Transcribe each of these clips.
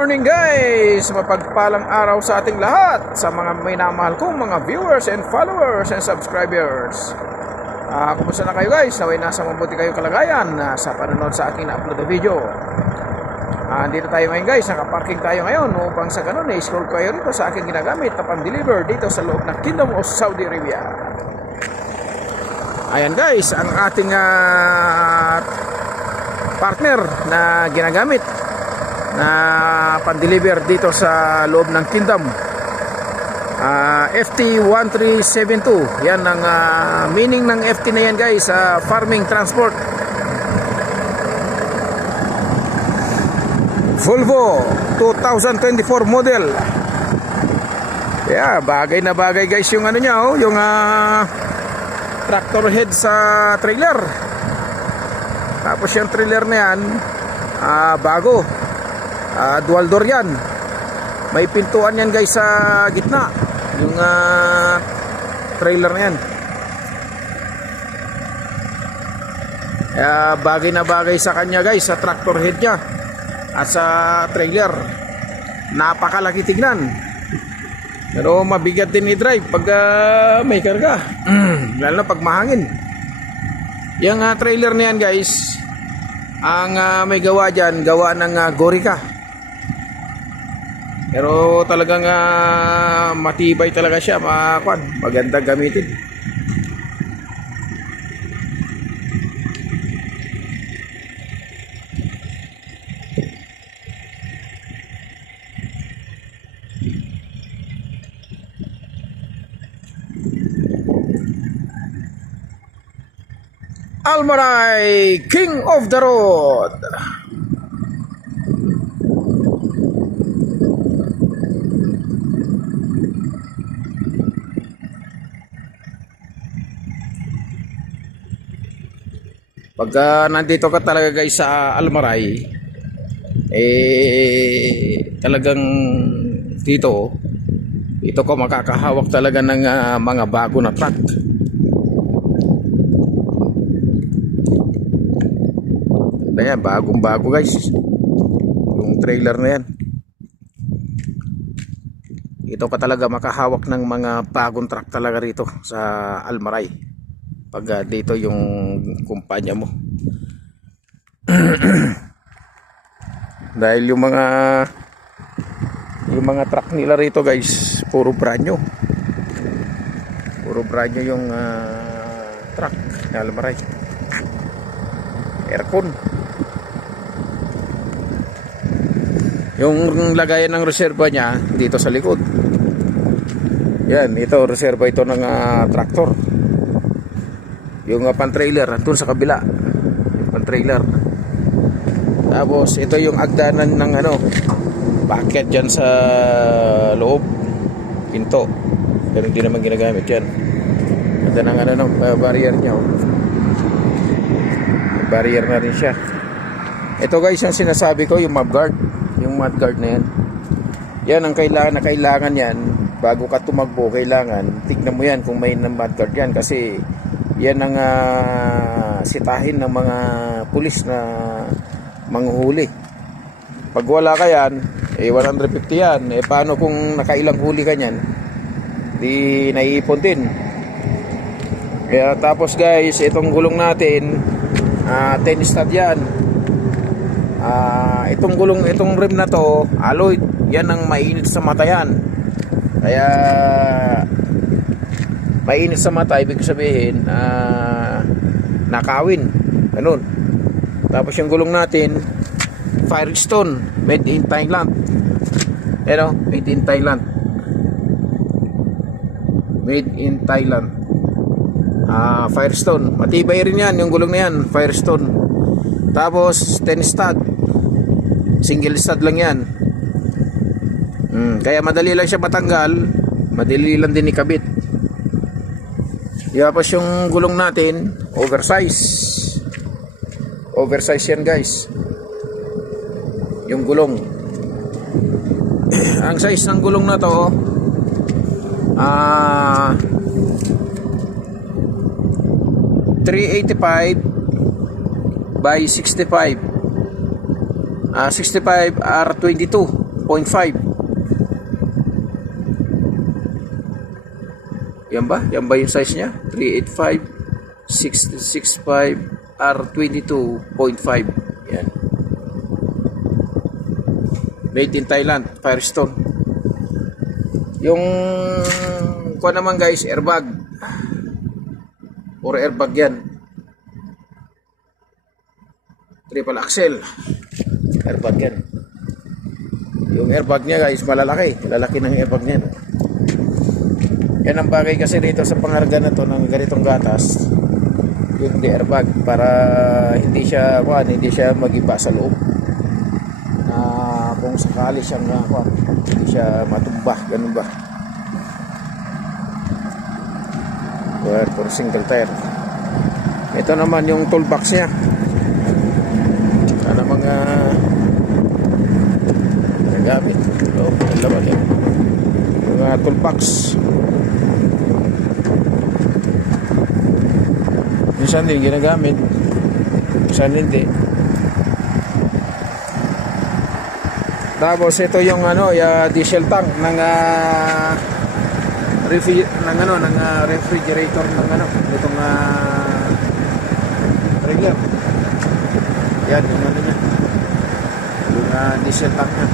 Morning guys! Mapagpalang araw sa ating lahat, sa mga minamahal kong mga viewers and followers and subscribers. Kumusta na kayo guys? Naway nasa mabuti kayong kalagayan sa panonood sa aking na-upload na video. Dito tayo ngayon guys, nakaparking tayo ngayon upang sa ganun i-scroll kayo rito sa aking ginagamit na pan-deliver dito sa loob ng Kingdom of Saudi Arabia. Ayan guys, ang ating partner na ginagamit na pan-deliver dito sa loob ng Kingdom, FT1372. Yan ang meaning ng FT na yan guys, farming transport. Volvo 2024 model. Bagay na bagay guys yung ano niya, yung tractor head sa trailer. Tapos yung trailer na yan bago, dual door yan. May pintuan yan guys sa gitna, yung trailer na yan. Bagay na bagay sa kanya guys, sa tractor head niya at sa trailer. Napakalaki tignan, pero mabigat din i-drive pag may karga, lalo na pag mahangin. Yung trailer na yan guys, ang may gawa dyan, gawa ng Gorica. Pero talagang matibay talaga siya, magandang gamitin. Almaray, King of the Road. Pagka nandito ka talaga guys sa Almaray, talagang dito ko makakahawak talaga ng mga bago na truck. Ayan, bagong bago guys yung trailer na yan. Ito ka talaga makahawak ng mga bagong truck talaga rito sa Almaray pag dito yung kumpanya mo. Dahil yung mga truck nila rito guys, puro brand new yung truck na Almaray. Aircon. Yung lagayan ng reserva niya dito sa likod. Yan, ito reserva ito ng tractor. Yung pan-trailer doon sa kabila. Yung pan-trailer. Tapos ito yung agdanan ng bucket dyan sa loob. Pinto. Pero hindi naman ginagamit yan. Ganda ng barrier niya. Barrier na rin siya. Ito guys ang sinasabi ko, yung mudguard. Yung mudguard na yan. Yan ang kailangan yan. Bago ka tumakbo, kailangan tignan mo yan kung may mudguard yan. Kasi yan ang sitahin ng mga pulis na manghuhuli. Pag wala ka yan, 150 yan. Paano kung nakailang huli ka yan? Di naiipon din. Tapos guys, itong gulong natin 10 stud yan. Itong rim na to, alloy. Yan ang mainit sa mata yan. Kaya mainit sa mata, ibig sabihin nakawin. Ganun. Tapos yung gulong natin, Firestone, made in Thailand. Made in Thailand. Made in Thailand. Firestone, matibay rin yan yung gulong na yan, Firestone. Tapos 10 stud, single stud lang yan. Kaya madali lang siya matanggal, madali lang din ikabit. Tapos yung gulong natin, oversize yan guys, yung gulong. Ang size ng gulong na to 385 by 65. 65 R22 Yan ba? Yan ba yung size niya? 385 665 R22.5. Yan. Made in Thailand, Firestone. Yung kuha naman guys, airbag. Or airbag yan. Triple axle. Airbag yan. Yung airbag niya guys, malalaki. Lalaki ng airbag niya. Yan ang bagay kasi dito sa pangarga na to ng ganitong gatas. Yung di airbag para hindi siya magiba sa loob. Na kung sakali siyang hindi siya matumba, ganun ba? For single tire. Ito naman yung toolbox niya. Ano mga nagamit. Laman yan. Mga toolbox. Minsan din ginagamit. Minsan hindi. Tapos ito yung diesel tank ng refrigerator ng itong regular. Yan yung niya. Yung diesel tank niya.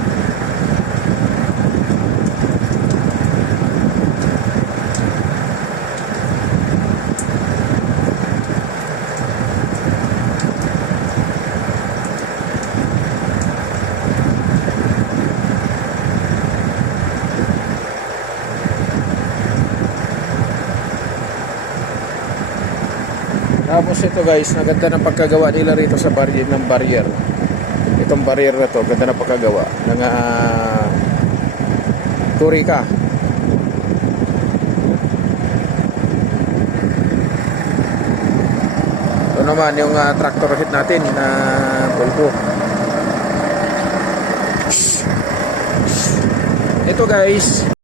Tapos ito guys, naganda ng pagkagawa nila rito sa barrier ng barrier. Itong barrier na to, ganda ng pagkagawa ng Turika. Ito naman yung tractor head natin na Volvo. Ito guys,